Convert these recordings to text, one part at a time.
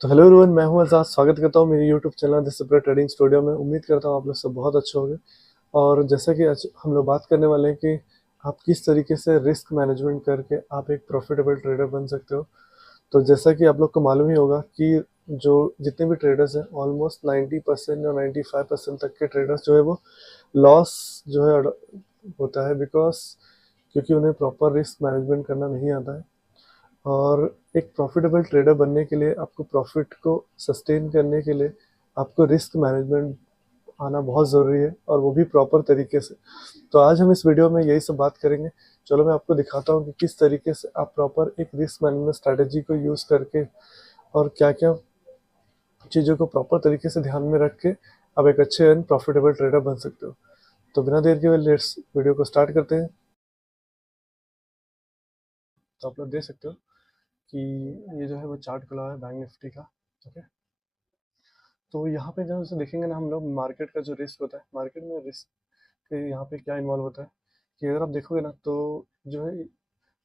तो hello everyone, मैं हूं आजाद। स्वागत करता हूं मेरे YouTube channel the super trading studio में। उम्मीद करता हूं आप लोग सब बहुत अच्छे होंगे। और जैसा कि आज हम लोग बात करने वाले हैं कि आप किस तरीके से रिस्क मैनेजमेंट करके आप एक प्रॉफिटेबल ट्रेडर बन सकते हो। तो जैसा कि आप लोग को मालूम ही होगा कि जो जितने भी ट्रेडर्स हैं ऑलमोस्ट 90% या 95% तक के ट्रेडर्स जो है वो लॉस जो है होता है, बिकॉज क्योंकि उन्हें प्रॉपर रिस्क मैनेजमेंट करना नहीं आता है। और एक प्रॉफिटेबल ट्रेडर बनने के लिए आपको प्रॉफिट को सस्टेन करने के लिए आपको रिस्क मैनेजमेंट आना बहुत ज़रूरी है, और वो भी प्रॉपर तरीके से। तो आज हम इस वीडियो में यही सब बात करेंगे। चलो मैं आपको दिखाता हूँ कि किस तरीके से आप प्रॉपर एक रिस्क मैनेजमेंट स्ट्रैटेजी को यूज़ करके और क्या क्या चीज़ों को प्रॉपर तरीके से ध्यान में रख के आप एक अच्छे एंड प्रॉफिटेबल ट्रेडर बन सकते हो। तो बिना देर के लेट्स वीडियो को स्टार्ट करते हैं। तो आप लोग देख सकते हो कि ये जो है वो चार्ट खुला है बैंक निफ्टी का। ओके, तो यहाँ पे जब से देखेंगे ना हम लोग मार्केट का जो रिस्क होता है, मार्केट में रिस्क के यहाँ पे क्या इन्वॉल्व होता है कि अगर आप देखोगे ना तो जो है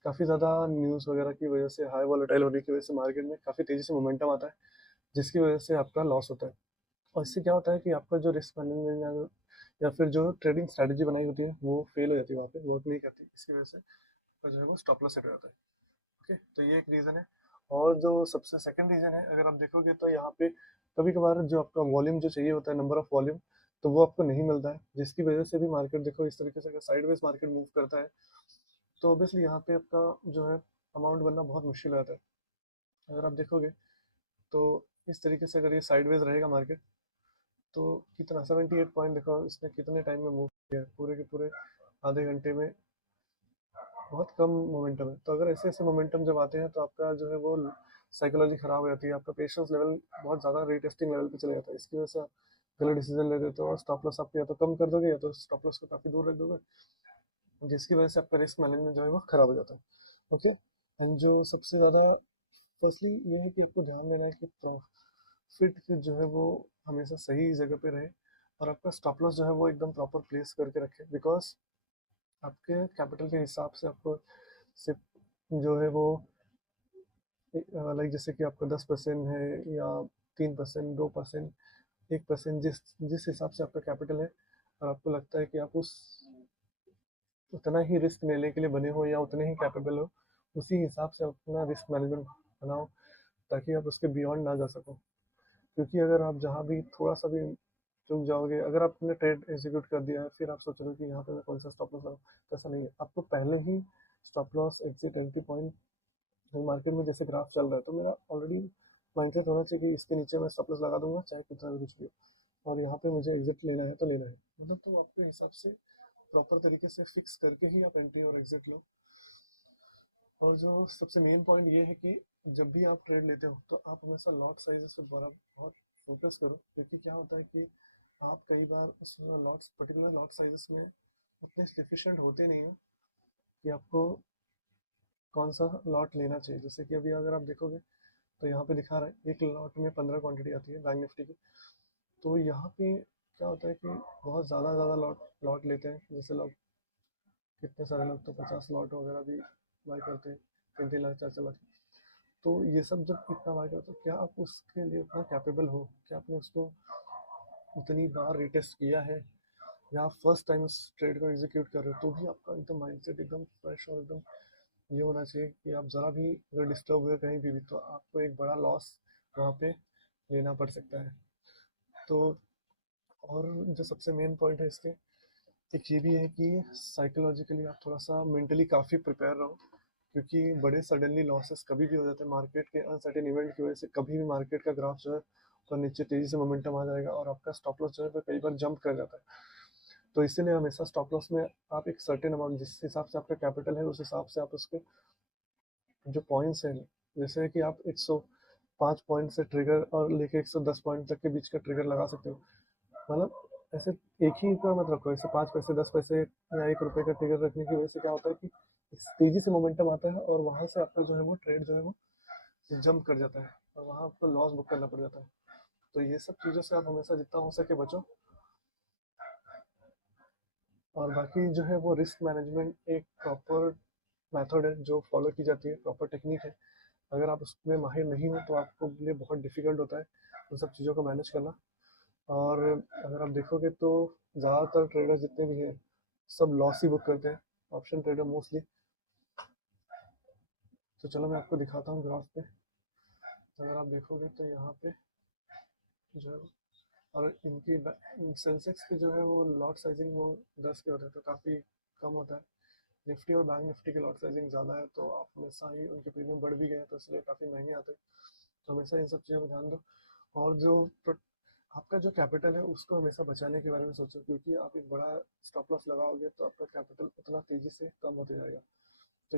काफ़ी ज़्यादा न्यूज़ वगैरह की वजह से, हाई वॉलेटाइल होने की वजह से मार्केट में काफ़ी तेज़ी से मोमेंटम आता है, जिसकी वजह से आपका लॉस होता है। और इससे क्या होता है कि आपका जो रिस्क मैनेजमेंट या फिर जो ट्रेडिंग स्ट्रैटेजी बनाई होती है वो फेल हो जाती है, वहाँ पे वर्क नहीं करती। इसकी वजह से आपका जो है वो स्टॉप लॉस हिट हो जाता है। ओके, तो ये एक रीज़न है। और जो सबसे सेकंड रीज़न है, अगर आप देखोगे तो यहाँ पे कभी कभार जो आपका वॉल्यूम जो चाहिए होता है, नंबर ऑफ वॉल्यूम, तो वो आपको नहीं मिलता है, जिसकी वजह से भी मार्केट देखो इस तरीके से अगर साइडवेज मार्केट मूव करता है तो ऑब्वियसली यहाँ पे आपका जो है अमाउंट बनना बहुत मुश्किल हो जाता है। अगर आप देखोगे तो इस तरीके से अगर ये साइडवेज रहेगा मार्केट, तो कितना 78 पॉइंट देखो इसने कितने टाइम में मूव किया है, पूरे के पूरे आधे घंटे में। बहुत कम मोमेंटम है। तो अगर ऐसे ऐसे मोमेंटम जब आते हैं तो आपका जो है वो साइकोलॉजी खराब हो जाती है, आपका पेशेंस लेवल बहुत ज़्यादा रीटेस्टिंग लेवल पे चले जाता है। इसकी वजह से आप गलत डिसीजन ले देते हो और स्टॉप लॉस आप या तो कम कर दोगे या तो स्टॉप लॉस को काफ़ी दूर रख दोगे, जिसकी वजह से आपका रिस्क मैनेजमेंट जो है वो खराब हो जाता है। ओके, एंड जो सबसे ज़्यादा फर्स्टली ये है कि आपको ध्यान देना है कि प्रॉफिट जो है वो हमेशा सही जगह पे रहे, और आपका स्टॉप लॉस जो है वो एकदम प्रॉपर प्लेस करके रखे, बिकॉज आपके कैपिटल के हिसाब से आपको सिर्फ जो है वो लाइक जैसे कि आपका 10% है या 3%, 2%, 1%, जिस जिस हिसाब से आपका कैपिटल है और आपको लगता है कि आप उस उतना ही रिस्क लेने के लिए बने हो या उतने ही कैपेबल हो, उसी हिसाब से अपना रिस्क मैनेजमेंट बनाओ, ताकि आप उसके बियॉन्ड ना जा सको। क्योंकि अगर आप जहाँ भी थोड़ा सा भी चूक जाओगे, अगर आपने ट्रेड एग्जीक्यूट कर दिया है फिर आप सोच रहे हो कि यहाँ पे मैं कौन सा स्टॉप लॉस लगाऊं, तो ऐसा नहीं है। आपको पहले ही stop loss exit entry point market में जैसे ग्राफ चल रहा है तो मेरा ऑलरेडी माइंडसेट होना चाहिए कि इसके नीचे मैं स्टॉप लॉस लगा दूंगा चाहे कितना भी कुछ भी हो, और यहाँ पे मुझे एग्जिट लेना है तो लेना है। मतलब तो आपके हिसाब से प्रॉपर तरीके से फिक्स करके ही आप एंट्री और एग्जिट लो। और जो सबसे मेन पॉइंट ये है कि जब भी आप ट्रेड लेते हो तो आप हमेशा लॉट साइज से बड़ा बहुत फोकस करो, क्योंकि क्या होता है कि आप कई बार उस लॉट्स पर्टिकुलर लॉट साइजेस में उतने सफिशिएंट होते नहीं हैं कि आपको कौन सा लॉट लेना चाहिए। जैसे कि अभी अगर आप देखोगे तो यहाँ पे दिखा रहा है एक लॉट में 15 क्वांटिटी आती है बैंक निफ्टी की। तो यहाँ पे क्या होता है कि बहुत ज़्यादा ज़्यादा लॉट लॉट लेते हैं, जैसे लोग कितने सारे लोग तो 50 लॉट वगैरह भी बाय करते हैं, 3 3 लाख 4 4 लाख। तो ये सब जब इतना बाय करते हो, क्या आप उसके लिए उतना कैपेबल हो, क्या आपने उसको उतनी बार रिटेस्ट किया है, या आप फर्स्ट टाइम उस ट्रेड को एग्जीक्यूट कर रहे हो, तो भी आपका एकदम माइंडसेट एकदम फ्रेश और एकदम ये होना चाहिए कि आप ज़रा भी अगर डिस्टर्ब हुए कहीं भी तो आपको एक बड़ा लॉस वहाँ पे लेना पड़ सकता है। तो और जो सबसे मेन पॉइंट है इसके, एक ये भी है कि साइकोलॉजिकली आप थोड़ा सा मेंटली काफ़ी प्रिपेयर रहो, क्योंकि बड़े सडनली लॉसेस कभी भी हो जाते हैं मार्केट के अनसर्टेन इवेंट की वजह से। कभी भी मार्केट का ग्राफ जो है तो नीचे तेज़ी से मोमेंटम आ जाएगा और आपका स्टॉप लॉस जो है वो कई बार जंप कर जाता है। तो इसीलिए हमेशा स्टॉप लॉस में आप एक सर्टेन अमाउंट, जिस हिसाब से आपका कैपिटल है उस हिसाब से आप उसके जो पॉइंट्स हैं, जैसे कि आप 105 पॉइंट से ट्रिगर और लेके 110 पॉइंट तक के बीच का ट्रिगर लगा सकते हो। मतलब ऐसे एक ही का मत रखो, ऐसे 5 पैसे 10 पैसे या 1 रुपए का ट्रिगर रखने की वजह से क्या होता है कि तेजी से मोमेंटम आता है और वहां से आपका जो है वो ट्रेड जो है वो जंप कर जाता है और वहां आपको लॉस बुक करना पड़ जाता है। तो ये सब चीज़ों से आप हमेशा जितना हो सके बचो। और बाकी जो है वो रिस्क मैनेजमेंट एक प्रॉपर मेथड है जो फॉलो की जाती है, प्रॉपर टेक्निक है, अगर आप उसमें माहिर नहीं हो तो आपको लिए बहुत डिफिकल्ट होता है उन सब चीज़ों को मैनेज करना। और अगर आप देखोगे तो ज़्यादातर ट्रेडर जितने भी हैं सब लॉस ही बुक करते हैं, ऑप्शन ट्रेडर मोस्टली। तो चलो मैं आपको दिखाता हूँ ग्राफ पे। अगर आप देखोगे तो यहाँ पे जो है, और इनकी सेंसेक्स की जो है वो लॉट साइजिंग वो 10 के होते हैं तो काफ़ी कम होता है। निफ्टी और बैंक निफ्टी के लॉट साइजिंग ज़्यादा है तो आप हमेशा ही उनके प्रीमियम बढ़ भी गए हैं तो इसलिए काफ़ी महंगे आते हैं। तो हमेशा इन सब चीज़ों पर ध्यान दो। और जो आपका जो कैपिटल है उसको हमेशा बचाने के बारे में सोचो, क्योंकि आप एक बड़ा स्टॉप लॉस लगाओगे तो आपका कैपिटल उतना तेजी से कम होते जाएगा। तो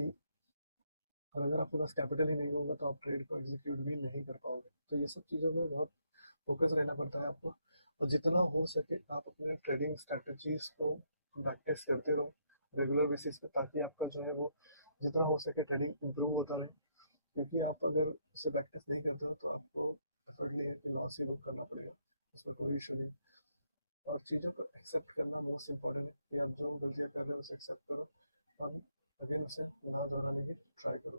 और अगर आपके पास कैपिटल ही नहीं होगा तो आप ट्रेड को एग्जीक्यूट भी नहीं कर पाओगे। तो ये सब चीज़ों में बहुत फोकस रहना पड़ता है आपको। और जितना हो सके आप अपने ट्रेडिंग स्ट्रैटेजीज को प्रैक्टिस करते रहो रेगुलर बेसिस पे, ताकि आपका जो है वो जितना हो सके ट्रेडिंग इंप्रूव होता रहे। क्योंकि आप अगर उसे प्रैक्टिस नहीं करते हो तो आपको डेफिनेटली लॉस ही बुक करना पड़ेगा, उसमें कोई इशू नहीं। और चीज़ों को एक्सेप्ट करना मोस्ट इम्पोर्टेंट है। या जो गलतियाँ कर रहे हो उसे एक्सेप्ट करो और अगेन उसे ना दोहराने की ट्राई करो।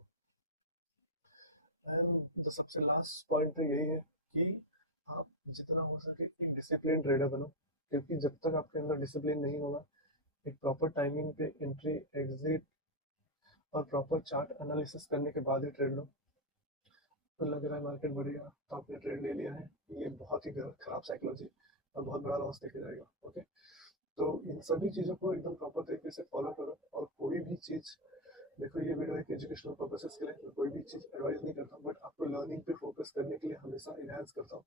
तो सबसे लास्ट पॉइंट तो यही है कि आप जितना हो सके एक डिसिप्लिन ट्रेडर बनो। क्योंकि जब तक आपके अंदर डिसिप्लिन नहीं होगा, एक प्रॉपर टाइमिंग पे एंट्री एग्जिट और प्रॉपर चार्ट एनालिसिस करने के बाद ही ट्रेड लो। तो लग रहा है मार्केट बढ़ेगा तो आपने ट्रेड ले लिया है, ये बहुत ही खराब साइकोलॉजी और बहुत बड़ा लॉस देके जाएगा। ओके, तो इन सभी चीज़ों को एकदम प्रॉपर तरीके से फॉलो करो। और कोई भी चीज़, देखो ये वीडियो एक एजुकेशनल पर्पसेस के लिए, मैं कोई भी चीज़ एडवाइस नहीं करता हूँ, बट आपको लर्निंग पे फोकस करने के लिए हमेशा इनहेंस करता हूँ।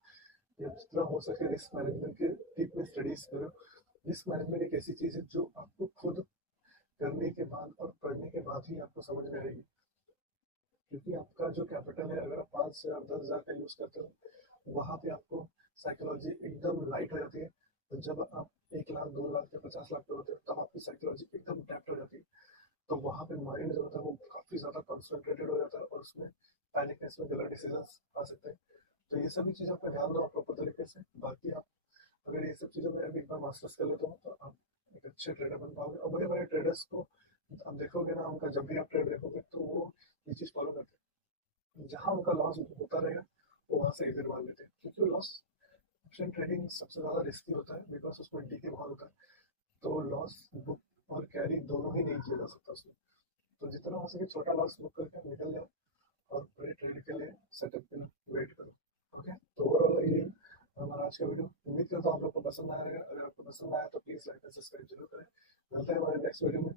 जितना हो सके रिस्क मैनेजमेंट के डीप में स्टडीज करो। रिस्क मैनेजमेंट एक ऐसी चीज़ है जो आपको खुद करने के बाद और पढ़ने के बाद ही आपको समझ में आएगी। क्योंकि आपका जो कैपिटल है, अगर आप 5 से 10 हज़ार का यूज़ करते हो, वहाँ पे आपको साइकोलॉजी एकदम लाइट हो जाती है। तो जब आप 1 लाख 2 लाख या 50 लाख पे होते हो तब आपकी साइकोलॉजी एकदम डेप्थ हो जाती है। तो वहाँ पे माइंड जो होता है वो काफ़ी ज़्यादा कॉन्सेंट्रेटेड हो जाता है और उसमें पैनिकनेस में गलत डिसीजन आ सकते हैं। तो ये सभी चीज़ों पर ध्यान दो प्रॉपर तरीके से। बाकी आप अगर ये सब चीज़ों में अभी एक बार मास्टर्स कर लेते हो तो आप एक अच्छे ट्रेडर बन पाओगे। और बड़े बड़े ट्रेडर्स को आप देखोगे ना, उनका जब भी आप ट्रेड देखोगे तो वो ये चीज़ फॉलो करते हैं। जहाँ उनका लॉस होता रहेगा वो वहाँ से एग्जिट मार लेते हैं, क्योंकि लॉस ऑप्शन ट्रेडिंग सबसे ज़्यादा रिस्की होता है बिकॉज उसमें डीके बहुत होता है। तो लॉस बुक और कैरी दोनों ही नहीं किया जा सकता उसमें। तो जितना हो सके छोटा लॉस बुक करके निकल जाओ और बड़े ट्रेड के लिए सेटअप के लिए वेट करो। ओके, तो ओवरऑल यही हमारा आज का वीडियो। उम्मीद करता हूँ आप लोग को पसंद आएगा। अगर आपको पसंद आया तो प्लीज़ लाइक एंड सब्सक्राइब जरूर करें। मिलते हैं हमारे नेक्स्ट वीडियो में।